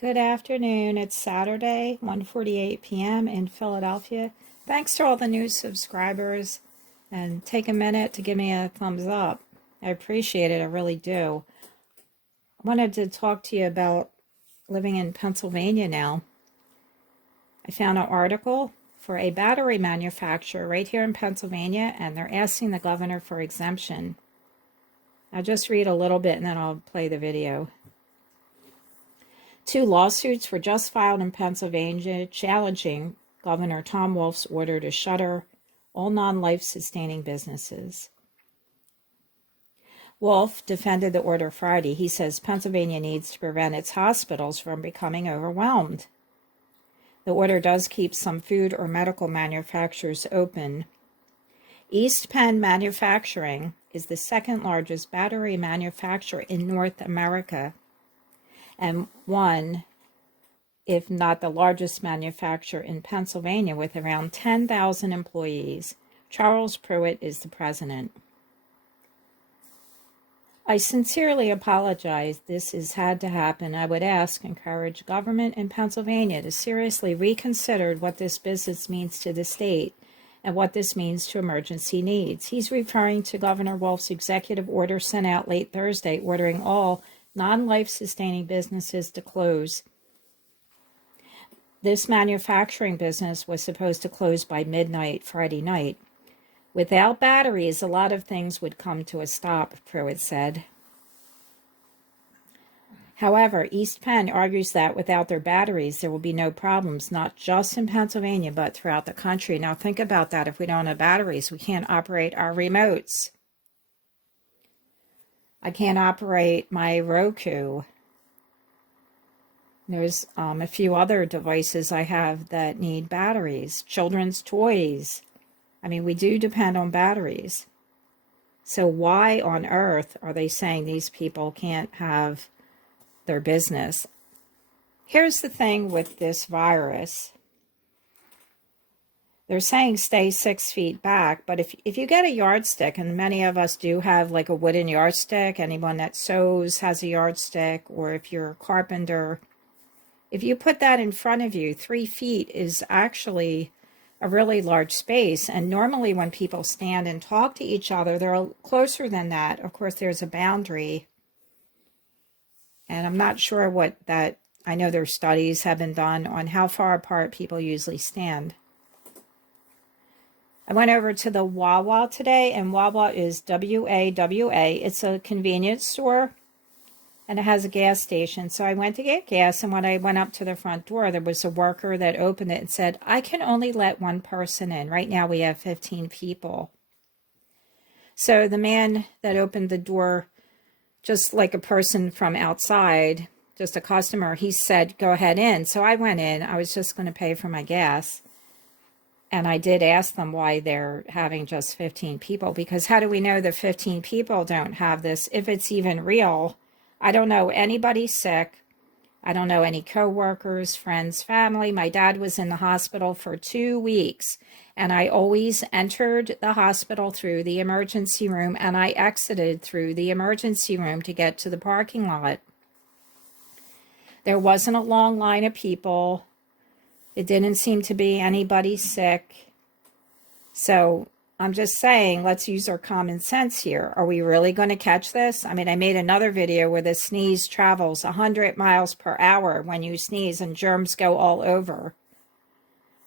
Good afternoon. It's Saturday, 1:48 p.m. in Philadelphia. Thanks to all the new subscribers, and take a minute to give me a thumbs up. I appreciate it. I really do. I wanted to talk to you about living in Pennsylvania now. I found an article for a battery manufacturer right here in Pennsylvania, and they're asking the governor for exemption. I'll just read a little bit and then I'll play the video. 2 lawsuits were just filed in Pennsylvania challenging Governor Tom Wolf's order to shutter all non-life sustaining businesses. Wolf defended the order Friday. He says Pennsylvania needs to prevent its hospitals from becoming overwhelmed. The order does keep some food or medical manufacturers open. East Penn Manufacturing is the second largest battery manufacturer in North America, and one, if not the largest manufacturer in Pennsylvania with around 10,000 employees. Chris Pruitt is the president. I sincerely apologize. This has had to happen. I would encourage government in Pennsylvania to seriously reconsider what this business means to the state and what this means to emergency needs. He's referring to Governor Wolf's executive order sent out late Thursday ordering all non-life sustaining businesses to close. This manufacturing business was supposed to close by midnight Friday night. Without batteries, a lot of things would come to a stop, Pruitt said. However, East Penn argues that without their batteries, there will be no problems, not just in Pennsylvania, but throughout the country. Now think about that. If we don't have batteries, we can't operate our remotes. I can't operate my Roku. There's a few other devices I have that need batteries. Children's toys. I mean, we do depend on batteries. So why on earth are they saying these people can't have their business? Here's the thing with this virus. They're saying stay 6 feet back, but if you get a yardstick, and many of us do have like a wooden yardstick, anyone that sews has a yardstick, or if you're a carpenter, if you put that in front of you, 3 feet is actually a really large space. And normally when people stand and talk to each other, they're closer than that. Of course, there's a boundary. And I'm not sure what that, I know their studies have been done on how far apart people usually stand. I went over to the Wawa today, and Wawa is W-A-W-A. It's a convenience store, and it has a gas station. So I went to get gas, and when I went up to the front door, there was a worker that opened it and said, I can only let one person in. Right now we have 15 people. So the man that opened the door, just like a person from outside, just a customer, he said, go ahead in. So I went in. I was just going to pay for my gas. And I did ask them why they're having just 15 people, because how do we know the 15 people don't have this, if it's even real? I don't know anybody sick. I don't know any coworkers, friends, family. My dad was in the hospital for 2 weeks, and I always entered the hospital through the emergency room, and I exited through the emergency room to get to the parking lot. There wasn't a long line of people. It didn't seem to be anybody sick. So I'm just saying, let's use our common sense here. Are we really going to catch this? I mean, I made another video where the sneeze travels 100 miles per hour when you sneeze and germs go all over.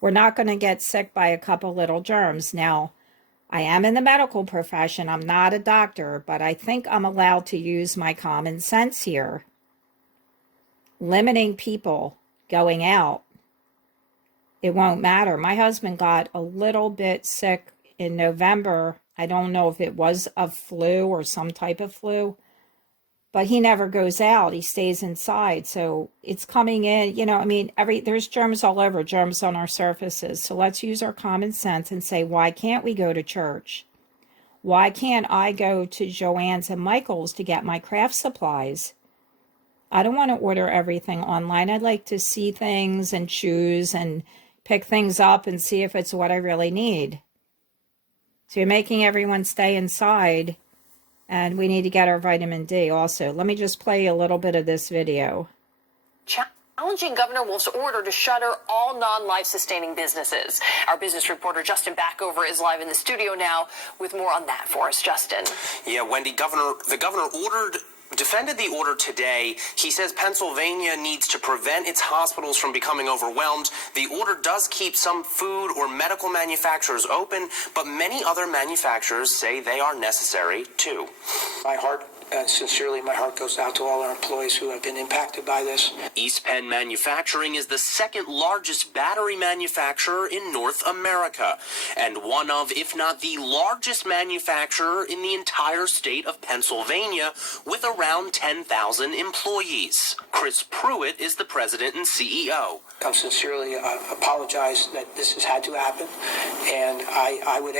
We're not going to get sick by a couple little germs. Now, I am in the medical profession. I'm not a doctor, but I think I'm allowed to use my common sense here. Limiting people going out. It won't matter. My husband got a little bit sick in November. I don't know if it was a flu or some type of flu, but he never goes out. He stays inside. So it's coming in, I mean, there's germs all over, germs on our surfaces. So let's use our common sense and say, why can't we go to church? Why can't I go to Joann's and Michael's to get my craft supplies? I don't want to order everything online. I'd like to see things and choose and pick things up and see if it's what I really need. So you're making everyone stay inside, and we need to get our vitamin D also. Let me just play a little bit of this video. Challenging Governor Wolf's order to shutter all non-life sustaining businesses. Our business reporter Justin Backover is live in the studio now with more on that for us. Justin. Yeah, Wendy, the governor defended the order today. He says Pennsylvania needs to prevent its hospitals from becoming overwhelmed. The order does keep some food or medical manufacturers open, but many other manufacturers say they are necessary too. Sincerely, my heart goes out to all our employees who have been impacted by this. East Penn Manufacturing is the second largest battery manufacturer in North America, and one of, if not the largest manufacturer in the entire state of Pennsylvania, with around 10,000 employees. Chris Pruitt is the president and CEO. I sincerely apologize that this has had to happen, and I would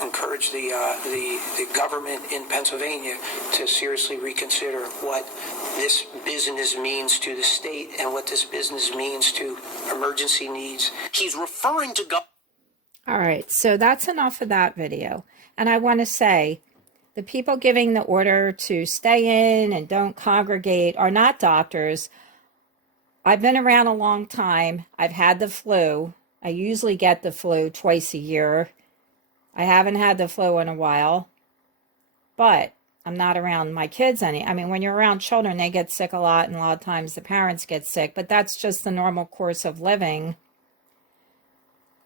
encourage the government in Pennsylvania to seriously reconsider what this business means to the state and what this business means to emergency needs. He's referring to All right, so that's enough of that video. And I want to say, the people giving the order to stay in and don't congregate are not doctors. I've been around a long time. I've had the flu. I usually get the flu twice a year. I haven't had the flu in a while, but I'm not around my kids any. I mean, when you're around children, they get sick a lot, and a lot of times the parents get sick, but that's just the normal course of living.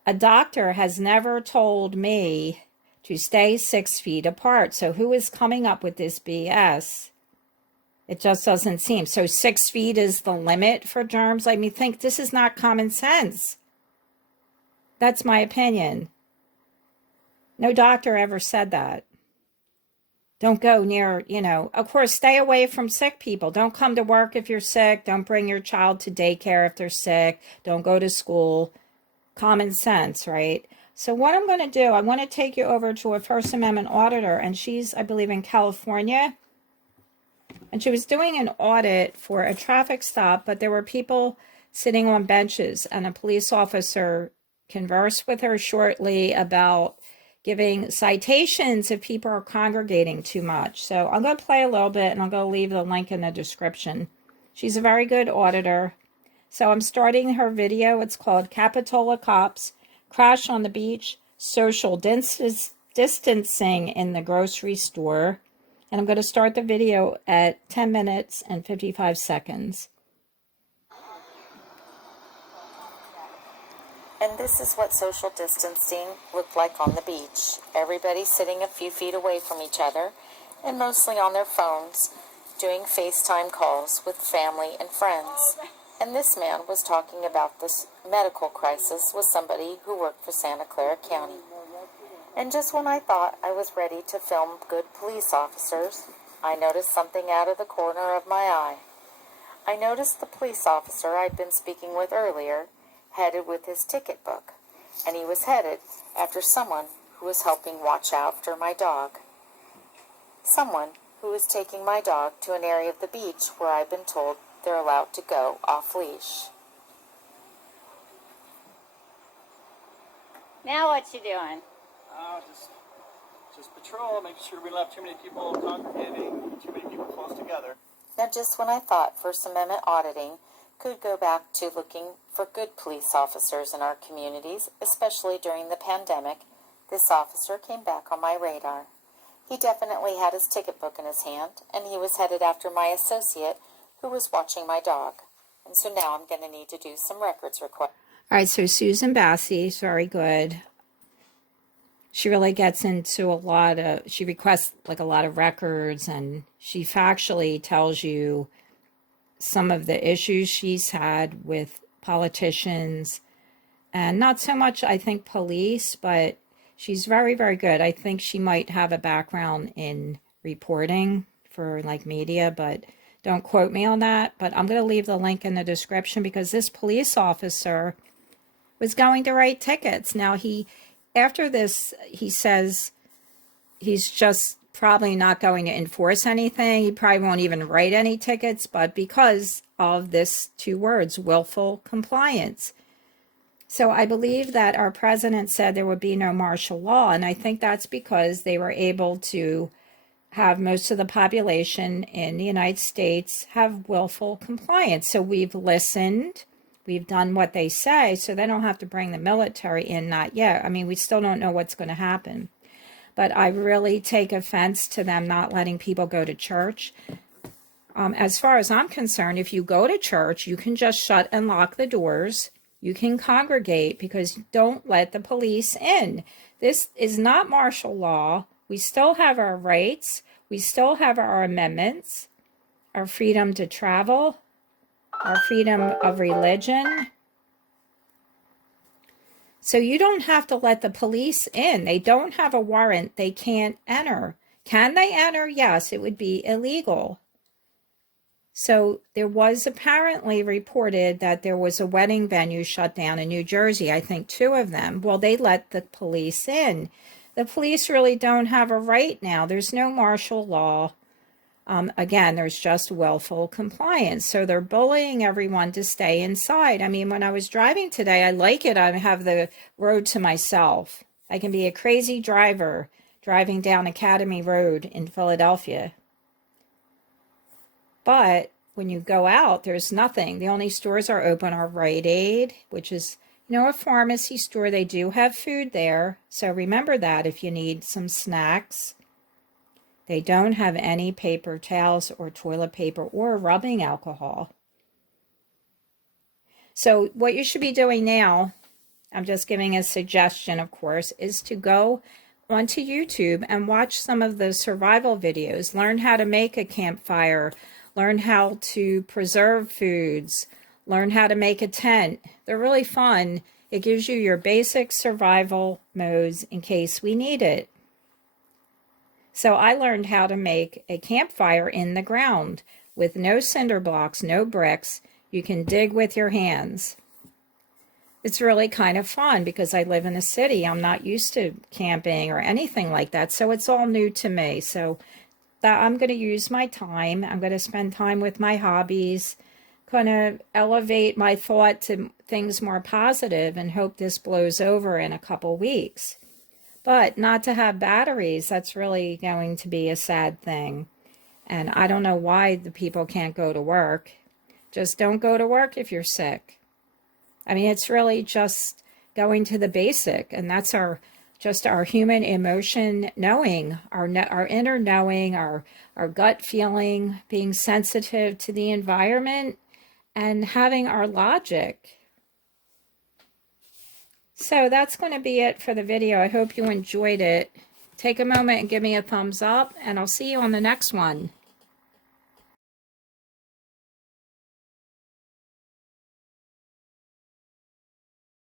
A doctor has never told me to stay 6 feet apart. So who is coming up with this BS? It just doesn't seem. So 6 feet is the limit for germs? Let me think, this is not common sense. That's my opinion. No doctor ever said that. Don't go near, of course, stay away from sick people. Don't come to work if you're sick. Don't bring your child to daycare if they're sick. Don't go to school. Common sense, right? So what I'm going to do, I want to take you over to a First Amendment auditor, and she's, I believe, in California. And she was doing an audit for a traffic stop, but there were people sitting on benches, and a police officer conversed with her shortly about giving citations if people are congregating too much. So I'm going to play a little bit, and I'm going to leave the link in the description. She's a very good auditor. So I'm starting her video. It's called Capitola Cops, Crash on the Beach, Social Distancing in the Grocery Store. And I'm going to start the video at 10 minutes and 55 seconds. And this is what social distancing looked like on the beach. Everybody sitting a few feet away from each other and mostly on their phones, doing FaceTime calls with family and friends. And this man was talking about this medical crisis with somebody who worked for Santa Clara County. And just when I thought I was ready to film good police officers, I noticed something out of the corner of my eye. I noticed the police officer I'd been speaking with earlier headed with his ticket book, and he was headed after someone who was helping watch after my dog. Someone who was taking my dog to an area of the beach where I've been told they're allowed to go off-leash. Now what you doing? Just patrol, making sure we don't have too many people congregating, too many people close together. Now, just when I thought First Amendment auditing could go back to looking for good police officers in our communities, especially during the pandemic, this officer came back on my radar. He definitely had his ticket book in his hand, and he was headed after my associate who was watching my dog. And so now I'm going to need to do some records requests. All right, so Susan Bassi is very good. She really gets into she requests like a lot of records, and she factually tells you some of the issues she's had with politicians, and not so much, I think, police, but she's very, very good. I think she might have a background in reporting for like media, but don't quote me on that. But I'm going to leave the link in the description because this police officer was going to write tickets. Now, after this, he says he's just probably not going to enforce anything. He probably won't even write any tickets, but because of this 2 words, willful compliance. So I believe that our president said there would be no martial law, and I think that's because they were able to have most of the population in the United States have willful compliance. So we've listened, we've done what they say, so they don't have to bring the military in, not yet. I mean, we still don't know what's going to happen. But I really take offense to them not letting people go to church. As far as I'm concerned, if you go to church, you can just shut and lock the doors. You can congregate, because don't let the police in. This is not martial law. We still have our rights. We still have our amendments, our freedom to travel, our freedom of religion. So you don't have to let the police in. They don't have a warrant. They can't enter. Can they enter? Yes, it would be illegal. So there was apparently reported that there was a wedding venue shut down in New Jersey, I think 2 of them. Well, they let the police in. The police really don't have a right now. There's no martial law. Again, there's just willful compliance. So they're bullying everyone to stay inside. I mean, when I was driving today, I like it. I have the road to myself. I can be a crazy driver driving down Academy Road in Philadelphia. But when you go out, there's nothing. The only stores are open are Rite Aid, which is, a pharmacy store. They do have food there. So remember that if you need some snacks. They don't have any paper towels or toilet paper or rubbing alcohol. So what you should be doing now, I'm just giving a suggestion, of course, is to go onto YouTube and watch some of the survival videos. Learn how to make a campfire. Learn how to preserve foods. Learn how to make a tent. They're really fun. It gives you your basic survival modes in case we need it. So I learned how to make a campfire in the ground with no cinder blocks, no bricks. You can dig with your hands. It's really kind of fun because I live in a city. I'm not used to camping or anything like that. So it's all new to me. So that I'm going to use my time. I'm going to spend time with my hobbies, kind of elevate my thought to things more positive and hope this blows over in a couple weeks. But not to have batteries, that's really going to be a sad thing. And I don't know why the people can't go to work. Just don't go to work if you're sick. I mean, it's really just going to the basic, and that's our human emotion knowing, our inner knowing, our gut feeling, being sensitive to the environment, and having our logic. So that's going to be it for the video. I hope you enjoyed it. Take a moment and give me a thumbs up, and I'll see you on the next one.